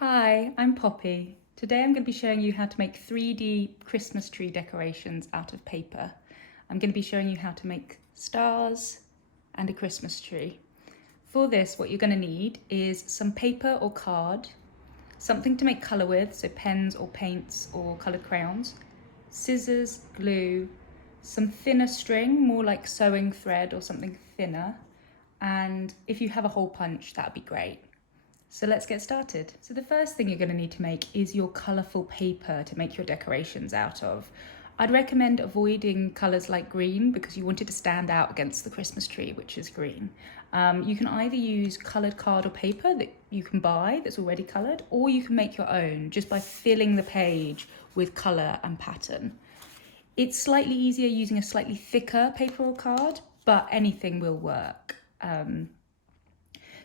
Hi, I'm Poppy. Today I'm going to be showing you how to make 3D Christmas tree decorations out of paper. I'm going to be showing you how to make stars and a Christmas tree. For this, what you're going to need is some paper or card, something to make colour with, so pens or paints or coloured crayons, scissors, glue, some thinner string, more like sewing thread or something thinner, and if you have a hole punch, that would be great. So let's get started. So the first thing you're going to need to make is your colourful paper to make your decorations out of. I'd recommend avoiding colours like green because you want it to stand out against the Christmas tree, which is green. You can either use coloured card or paper that you can buy that's already coloured, or you can make your own just by filling the page with colour and pattern. It's slightly easier using a slightly thicker paper or card, but anything will work.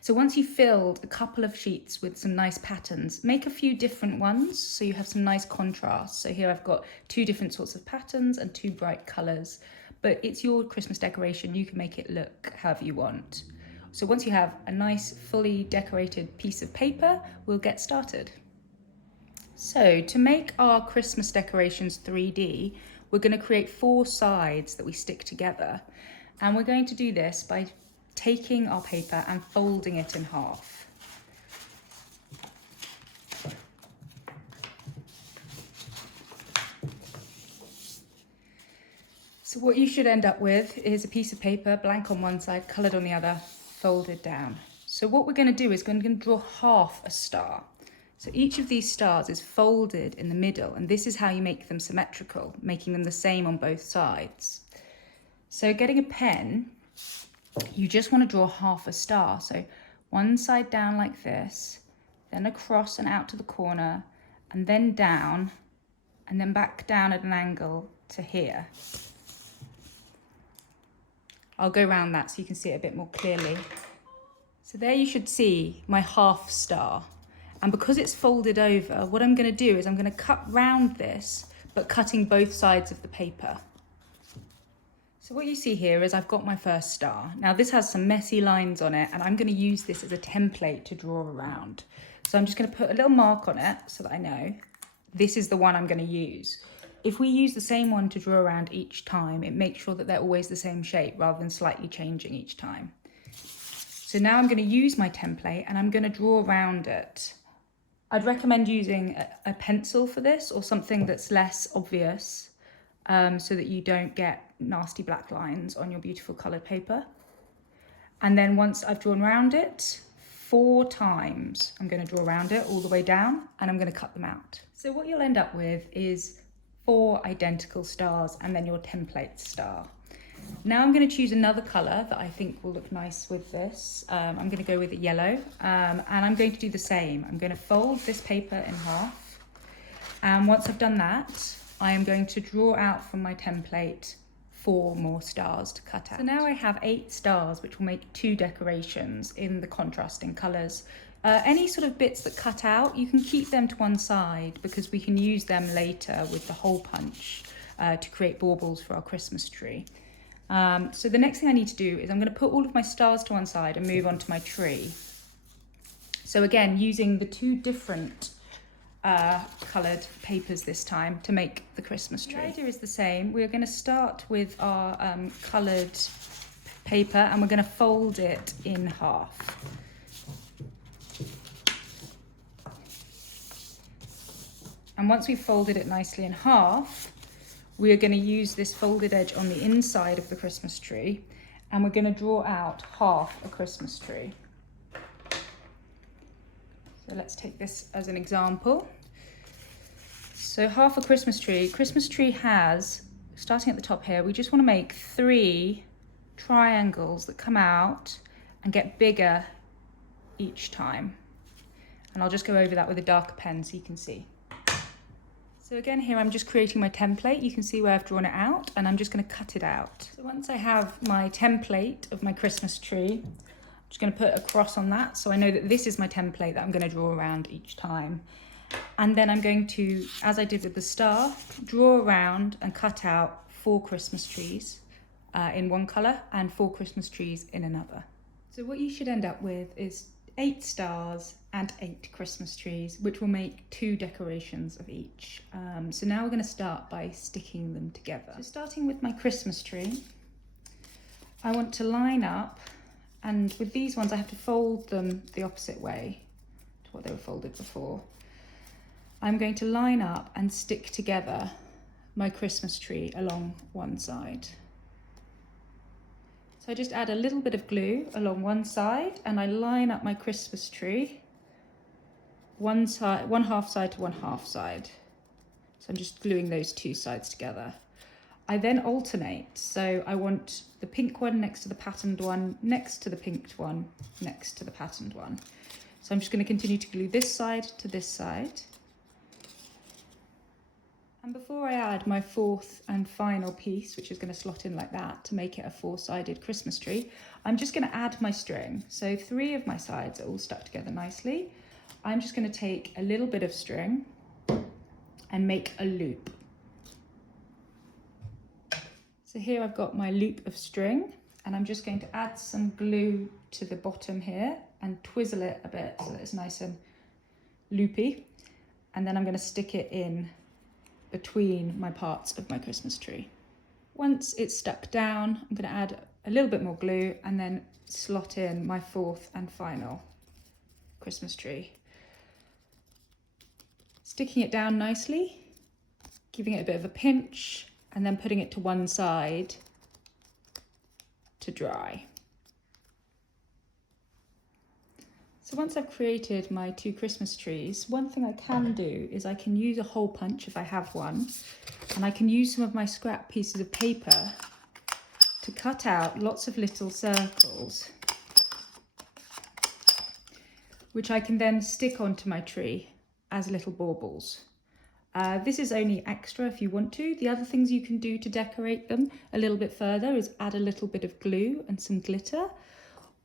So once you've filled a couple of sheets with some nice patterns, make a few different ones so you have some nice contrast. So here I've got two different sorts of patterns and two bright colours, but it's your Christmas decoration. You can make it look however you want. So once you have a nice fully decorated piece of paper, we'll get started. So to make our Christmas decorations 3D, we're going to create 4 sides that we stick together. And we're going to do this by taking our paper and folding it in half. So what you should end up with is a piece of paper, blank on one side, coloured on the other, folded down. So what we're going to do is we're going to draw half a star. So each of these stars is folded in the middle, and this is how you make them symmetrical, making them the same on both sides. So getting a pen, you just want to draw half a star. So one side down like this, then across and out to the corner, and then down, and then back down at an angle to here. I'll go around that so you can see it a bit more clearly. So there you should see my half star. And because it's folded over, what I'm going to do is I'm going to cut round this, but cutting both sides of the paper. So what you see here is I've got my first star. Now this has some messy lines on it, and I'm going to use this as a template to draw around. So I'm just going to put a little mark on it so that I know this is the one I'm going to use. If we use the same one to draw around each time, it makes sure that they're always the same shape rather than slightly changing each time. So now I'm going to use my template and I'm going to draw around it. I'd recommend using a pencil for this or something that's less obvious, so that you don't get nasty black lines on your beautiful coloured paper. And then once I've drawn around it 4 times, I'm going to draw around it all the way down and I'm going to cut them out. So what you'll end up with is 4 identical stars and then your template star. Now I'm going to choose another colour that I think will look nice with this. I'm going to go with a yellow, and I'm going to do the same. I'm going to fold this paper in half, and once I've done that, I am going to draw out from my template 4 more stars to cut out. So now I have 8 stars, which will make 2 decorations in the contrasting colours. Any sort of bits that cut out, you can keep them to one side because we can use them later with the hole punch to create baubles for our Christmas tree. So the next thing I need to do is I'm going to put all of my stars to one side and move on to my tree. So again, using the 2 different coloured papers this time to make the Christmas tree. The idea is the same. We're going to start with our coloured paper and we're going to fold it in half. And once we've folded it nicely in half, we are going to use this folded edge on the inside of the Christmas tree and we're going to draw out half a Christmas tree. So let's take this as an example. So half a Christmas tree has, starting at the top here, we just want to make 3 triangles that come out and get bigger each time. And I'll just go over that with a darker pen so you can see. So again, here I'm just creating my template. You can see where I've drawn it out and I'm just going to cut it out. So once I have my template of my Christmas tree, I'm just going to put a cross on that so I know that this is my template that I'm going to draw around each time. And then I'm going to, as I did with the star, draw around and cut out 4 Christmas trees in one colour and 4 Christmas trees in another. So what you should end up with is 8 stars and 8 Christmas trees, which will make 2 decorations of each. So now we're going to start by sticking them together. So starting with my Christmas tree, I want to line up, and with these ones I have to fold them the opposite way to what they were folded before. I'm going to line up and stick together my Christmas tree along one side. So I just add a little bit of glue along one side and I line up my Christmas tree one half side to one half side. So I'm just gluing those 2 sides together. I then alternate. So I want the pink one next to the patterned one, next to the pink one, next to the patterned one. So I'm just going to continue to glue this side to this side. And before I add my 4th and final piece, which is going to slot in like that to make it a 4-sided Christmas tree, I'm just going to add my string. So 3 of my sides are all stuck together nicely. I'm just going to take a little bit of string and make a loop. So here I've got my loop of string, and I'm just going to add some glue to the bottom here and twizzle it a bit so that it's nice and loopy. And then I'm going to stick it in between my parts of my Christmas tree. Once it's stuck down, I'm going to add a little bit more glue and then slot in my 4th and final Christmas tree. Sticking it down nicely, giving it a bit of a pinch, and then putting it to one side to dry. So once I've created my 2 Christmas trees, one thing I can do is I can use a hole punch if I have one, and I can use some of my scrap pieces of paper to cut out lots of little circles, which I can then stick onto my tree as little baubles. This is only extra if you want to. The other things you can do to decorate them a little bit further is add a little bit of glue and some glitter,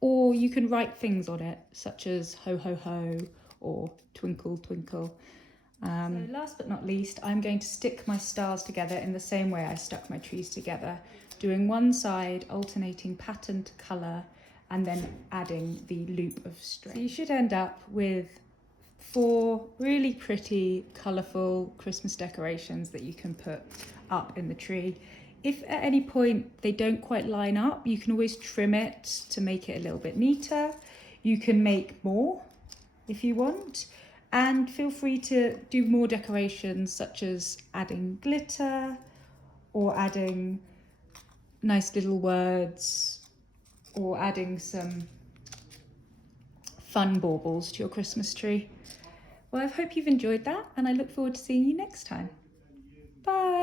or you can write things on it, such as ho ho ho or twinkle twinkle. So last but not least, I'm going to stick my stars together in the same way I stuck my trees together, doing one side, alternating pattern to colour, and then adding the loop of string. So you should end up with 4 really pretty, colourful Christmas decorations that you can put up in the tree. If at any point they don't quite line up, you can always trim it to make it a little bit neater. You can make more if you want, and feel free to do more decorations such as adding glitter or adding nice little words or adding some fun baubles to your Christmas tree. Well, I hope you've enjoyed that, and I look forward to seeing you next time. Bye!